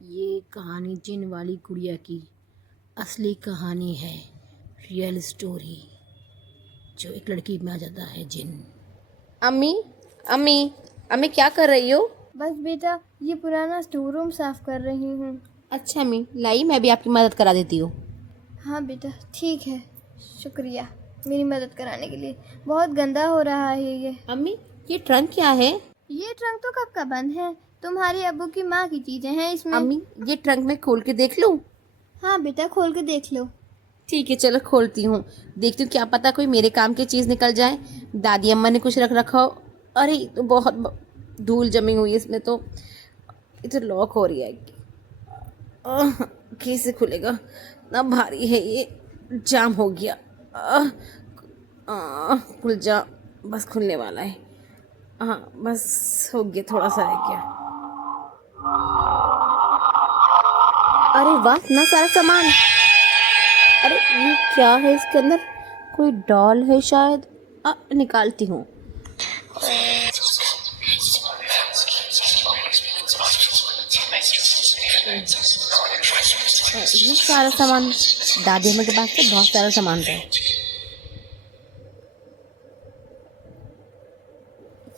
ये कहानी जिन वाली गुड़िया की असली कहानी है, रियल स्टोरी, जो एक लड़की में आ जाता है जिन। अम्मी अम्मी अम्मी क्या कर रही हो? बस बेटा ये पुराना स्टोर रूम साफ कर रही हूँ। अच्छा अम्मी, लाई मैं भी आपकी मदद करा देती हूँ। हाँ बेटा ठीक है, शुक्रिया मेरी मदद कराने के लिए। बहुत गंदा हो रहा है ये। अम्मी ये ट्रंक क्या है? ये ट्रंक तो कब का बंद है, तुम्हारी अब्बू की माँ की चीजें हैं इसमें। अम्मी ये ट्रंक मैं खोल के देख लूँ? हाँ बेटा खोल के देख लो। ठीक है चलो खोलती हूँ, देखती हूँ क्या पता कोई मेरे काम की चीज़ निकल जाए। दादी अम्मा ने कुछ रख रखा हो। अरे ये तो बहुत धूल जमी हुई है इसमें तो। ये तो लॉक हो रही है। कैसे खुलेगा? ना भारी है ये, जाम हो गया। खुल जा, बस खुलने वाला है। हाँ बस हो गया, थोड़ा सा रह गया। अरे वाह इतना सारा सामान। अरे ये क्या है इसके अंदर? कोई डॉल है शायद। निकालती हूँ। ये सारा सामान दादी अम्मा के पास से बहुत सारा सामान था।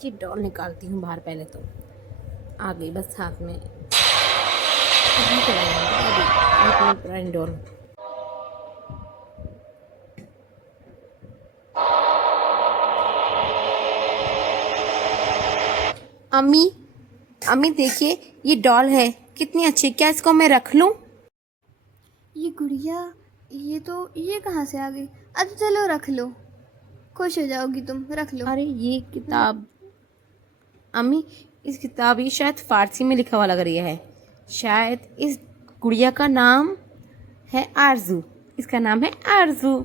ये डॉल निकालती हूँ बाहर। पहले तो आ गई बस हाथ में। कहाँ चला गया अभी अपनी पुरानी डॉल? अम्मी अम्मी देखिए ये डॉल है, कितनी अच्छी। क्या इसको मैं रख लूं? ये गुड़िया, ये कहाँ से आ गई? अच्छा चलो रख लो, खुश हो जाओगी तुम, रख लो। अरे ये किताब, अम्मी इस किताब ये शायद फारसी में लिखा हुआ लग रही है। शायद इस गुड़िया का नाम है आरजू। इसका नाम है आरजू।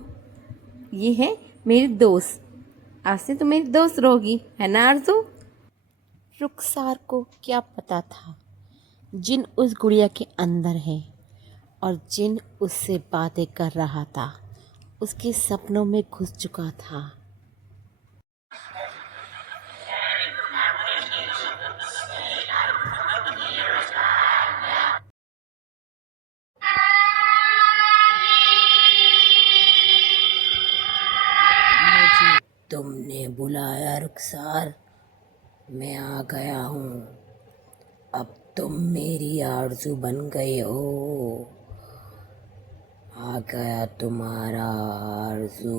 ये है मेरी दोस्त, आज से तो मेरी दोस्त रहोगी, है ना आरजू? रुखसार को क्या पता था जिन उस गुड़िया के अंदर है, और जिन उससे बातें कर रहा था उसके सपनों में घुस चुका था। मुझे तुमने बुलाया रुखसार, मैं आ गया हूँ। अब तुम मेरी आरज़ू बन गए हो। आ गया तुम्हारा आरज़ू।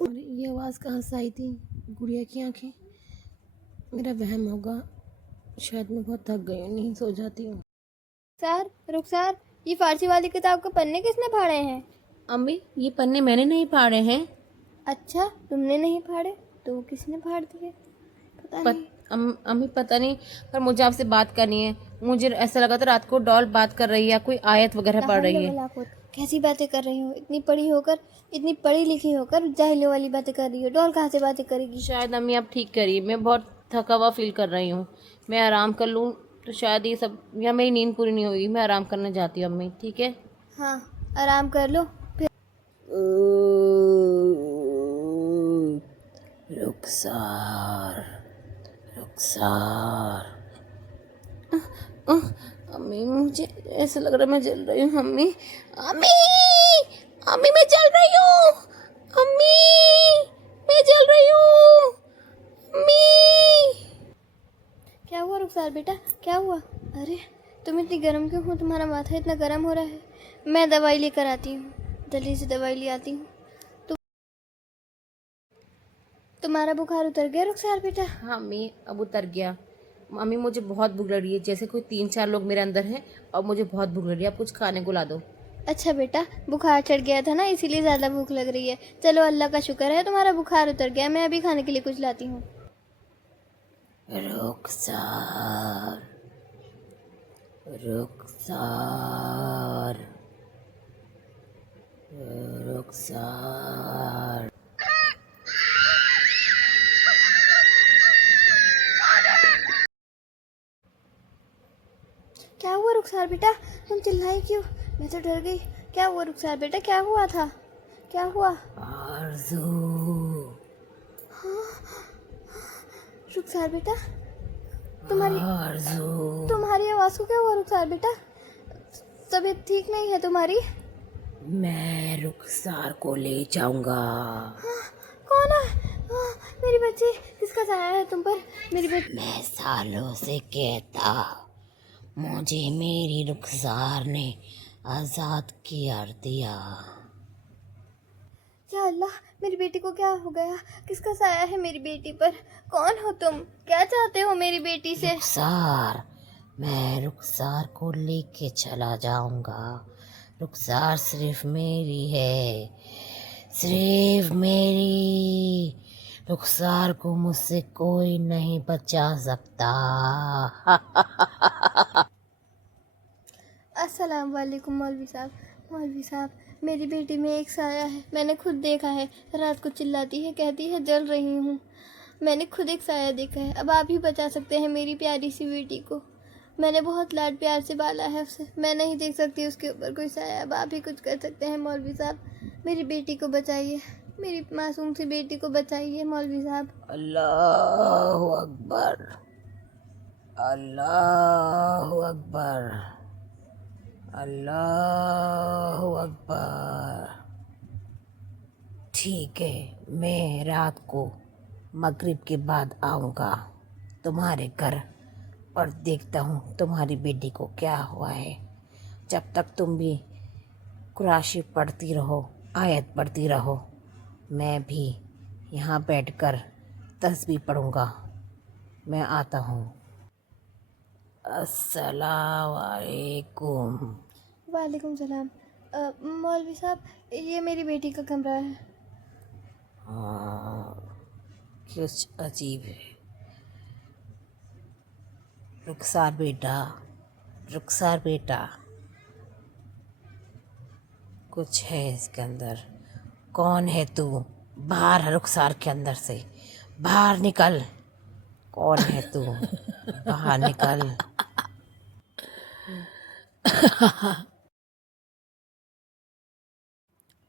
और ये आवाज़ कहाँ से आई थी? गुड़िया की आंखें? मेरा वहम होगा, शायद मैं बहुत थक गई हूँ, नींद सो जाती हूँ। रुखसार ये फारसी वाली किताब के पन्ने किसने फाड़े हैं? अम्मी ये पन्ने मैंने नहीं फाड़े हैं। अच्छा तुमने नहीं फाड़े तो किसने फाड़ दिए? पता नहीं। अम्मी पता नहीं, पर मुझे आपसे बात करनी है। मुझे ऐसा लगा था रात को डॉल बात कर रही है, कोई आयत वगैरह पढ़ रही है। कैसी बातें कर रही हो? इतनी पढ़ी लिखी होकर जाहिलों वाली बातें कर रही हो। डॉल कहाँ से बातें करेगी? शायद अम्मी आप ठीक करिए, मैं बहुत थका हुआ फील कर रही हूँ। मैं आराम कर लूँ तो शायद ये सब, या मेरी नींद पूरी नहीं होगी। मैं आराम करने जाती हूँ अम्मी, ठीक है? हाँ आराम कर लो फिर। रुखसार, रुखसार। अम्मी मुझे ऐसा लग रहा है मैं जल रही हूँ। अम्मी अम्मी अम्मी मैं जल रही हूँ। अम्मी मैं जल रही हूँ। अम्मी क्या हुआ रुखसार बेटा, क्या हुआ? अरे तुम इतनी गर्म क्यों हो? तुम्हारा माथा इतना गर्म हो रहा है। मैं दवाई लेकर आती हूँ, जल्दी से दवाई ले आती हूँ। तुम्हारा बुखार उतर गया रुखसार बेटा? हाँ अम्मी अब उतर गया। मम्मी मुझे बहुत भूख लग रही है, जैसे कोई 3-4 लोग मेरे अंदर हैं और मुझे बहुत भूख लग रही है। आप कुछ खाने को ला दो। अच्छा बेटा बुखार चढ़ गया था ना, इसीलिए ज़्यादा भूख लग रही है। चलो अल्लाह का शुक्र है तुम्हारा बुखार उतर गया। मैं अभी खाने के लिए कुछ लाती हूँ। रुखसार, रुखसार, रुखसार। क्या हुआ रुखसार बेटा, तुम चिल्लाई क्यों? मैं तो डर गई। क्या हुआ रुखसार बेटा, क्या हुआ था? क्या हुआ? आरज़ू, रुखसार बेटा, तुम्हारी आरज़ू, तुम्हारी आवाज़ को क्या हुआ रुखसार बेटा? तबीयत ठीक नहीं है तुम्हारी? मैं रुखसार को ले जाऊंगा। कौन है? मेरी बच्ची, किसका साया है तुम पर? मेरी बच्ची। मैं सालों से कहता, मुझे मेरी रुखसार ने आजाद कर दिया। या अल्लाह, मेरी बेटी को क्या हो गया? किसका साया है मेरी बेटी पर? कौन हो तुम? क्या चाहते हो मेरी बेटी से? रुखसार, मैं रुखसार को लेके चला जाऊंगा। रुखसार सिर्फ मेरी है, सिर्फ मेरी। रुखसार को मुझसे कोई नहीं बचा सकता। अस्सलाम वालेकुम मौलवी साहब। मौलवी साहब, मेरी बेटी में एक साया है, मैंने खुद देखा है। रात को चिल्लाती है, कहती है जल रही हूँ। मैंने खुद एक साया देखा है। अब आप ही बचा सकते हैं मेरी प्यारी सी बेटी को। मैंने बहुत लाड प्यार से पाला है उसे। मैं नहीं देख सकती उसके ऊपर कोई साया। अब आप ही कुछ कर सकते हैं मौलवी साहब। मेरी बेटी को बचाइए, मेरी मासूम सी बेटी को बचाइए मौलवी साहब। अल्लाहु अकबर, अल्लाहु अकबर, अल्लाहु अकबर। ठीक है, मैं रात को मगरिब के बाद आऊँगा तुम्हारे घर और देखता हूँ तुम्हारी बेटी को क्या हुआ है। जब तक तुम भी कुरान शरीफ पढ़ती रहो, आयत पढ़ती रहो, मैं भी यहाँ बैठकर तस्बीह पढ़ूँगा। मैं आता हूँ। अस्सलाम वालेकुम। वालेकुम सलाम। मौलवी साहब, ये मेरी बेटी का कमरा है। हाँ, कुछ अजीब है। रुखसार बेटा, रुखसार बेटा, कुछ है इसके अंदर। कौन है तू? बाहर है रुखसार के अंदर से, बाहर निकल। कौन है तू? बाहर निकल।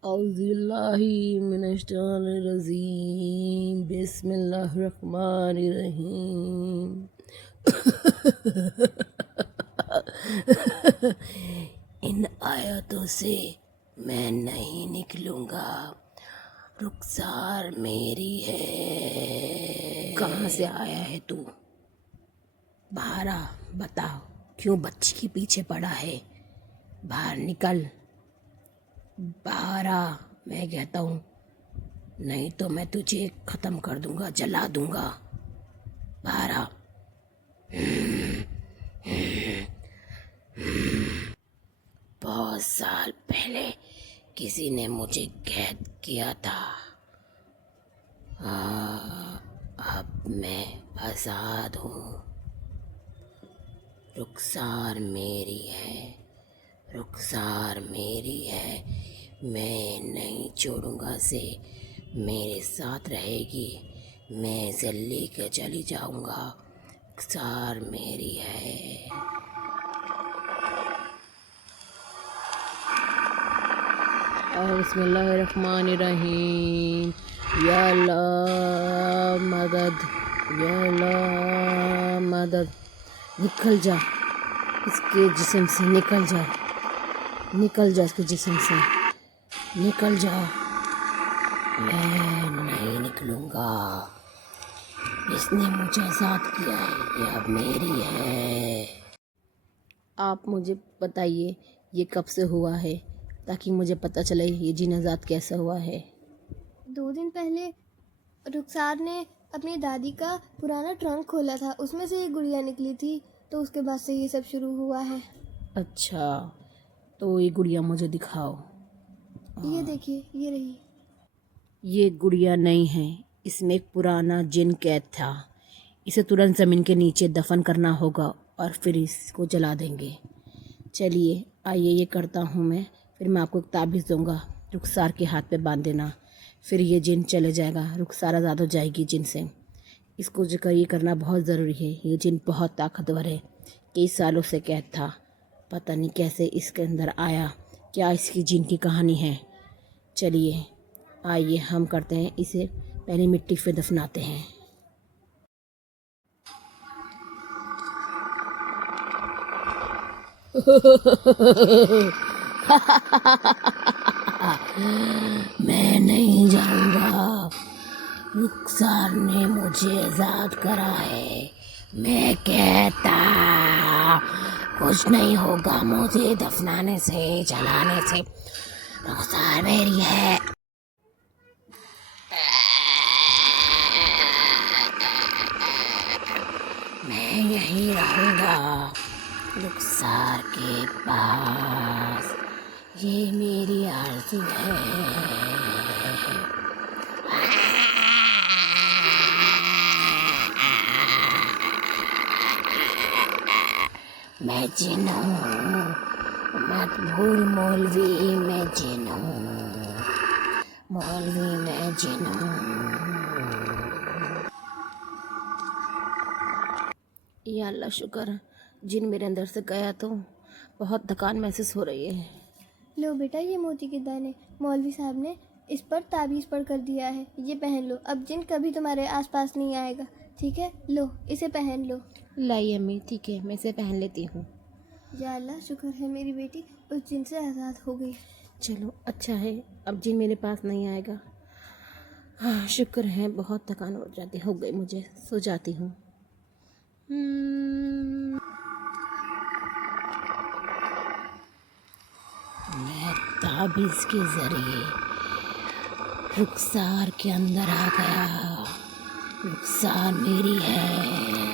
औज़ुबिल्लाहि मिनश्शैतानिर्रजीम, बिस्मिल्लाहिर्रहमानिर्रहीम। इन आयतों से मैं नहीं निकलूंगा। रुखसार मेरी है। कहाँ से आया है तू? बाहर आ, बताओ क्यों बच्ची के पीछे पड़ा है? बाहर निकल, बाहर आ, मैं कहता हूँ, नहीं तो मैं तुझे खत्म कर दूंगा, जला दूंगा। बाहर आ। बहुत साल पहले किसी ने मुझे कैद किया था। अब मैं आज़ाद हूँ। रुखसार मेरी है, रुखसार मेरी है। मैं नहीं छोड़ूंगा इसे, मेरे साथ रहेगी। मैं इसे लेकर चली जाऊंगा। रुखसार मेरी है। बिस्मिल्लाहिर्रहमानिर्रहीम। या अल्लाह मदद, या अल्लाह मदद। निकल जा इसके जिस्म से, निकल जा, निकल जा इसके जिस्म से, निकल जा। मैं नहीं निकलूंगा। इसने मुझे आज़ाद किया है, ये अब मेरी है। आप मुझे बताइए ये कब से हुआ है, ताकि मुझे पता चले ये जिन आज़ाद कैसे हुआ है। 2 दिन पहले रुखसार ने अपनी दादी का पुराना ट्रंक खोला था, उसमें से ये गुड़िया निकली थी, तो उसके बाद से ये सब शुरू हुआ है। अच्छा, तो ये गुड़िया मुझे दिखाओ। ये देखिए, ये रही। ये गुड़िया नहीं है, इसमें एक पुराना जिन कैद था। इसे तुरंत ज़मीन के नीचे दफन करना होगा और फिर इसको जला देंगे। चलिए आइए, ये करता हूँ मैं, फिर मैं आपको एक ताबीज़ दूंगा, रुखसार के हाथ पे बांध देना, फिर ये जिन चले जाएगा, रुखसार आज़ाद हो जाएगी जिन से। इसको जो ये करना बहुत ज़रूरी है। ये जिन बहुत ताकतवर है, कई सालों से कैद था, पता नहीं कैसे इसके अंदर आया, क्या इसकी जिन की कहानी है। चलिए आइए हम करते हैं इसे, पहले मिट्टी पे दफनाते हैं। मैं नहीं जाऊंगा, रुखसार ने मुझे आज़ाद करा है, मैं कहता कुछ नहीं होगा मुझे दफनाने से, जलाने से, रुखसार मेरी है। मैं यहीं रहूंगा रुखसार के पास, ये मेरी आरज़ू है। मैं जिन हूँ, मत भूल मौलवी, मैं जिन हूँ, मौलवी मैं जिन हूँ। या अल्लाह शुक्र, जिन मेरे अंदर से गया तो बहुत थकान महसूस हो रही है। लो बेटा, ये मोती के दाने मौलवी साहब ने इस पर ताबीज़ पढ़ कर दिया है, ये पहन लो, अब जिन कभी तुम्हारे आसपास नहीं आएगा, ठीक है? लो इसे पहन लो। लाई अम्मी, ठीक है मैं इसे पहन लेती हूँ। या अल्लाह शुक्र है मेरी बेटी उस जिन से आज़ाद हो गई। चलो अच्छा है, अब जिन मेरे पास नहीं आएगा। हाँ शुक्र है, बहुत थकान हो गई मुझे, सो जाती हूँ। मैं ताबीज़ के ज़रिए रुखसार के अंदर आ गया, रुखसार मेरी है।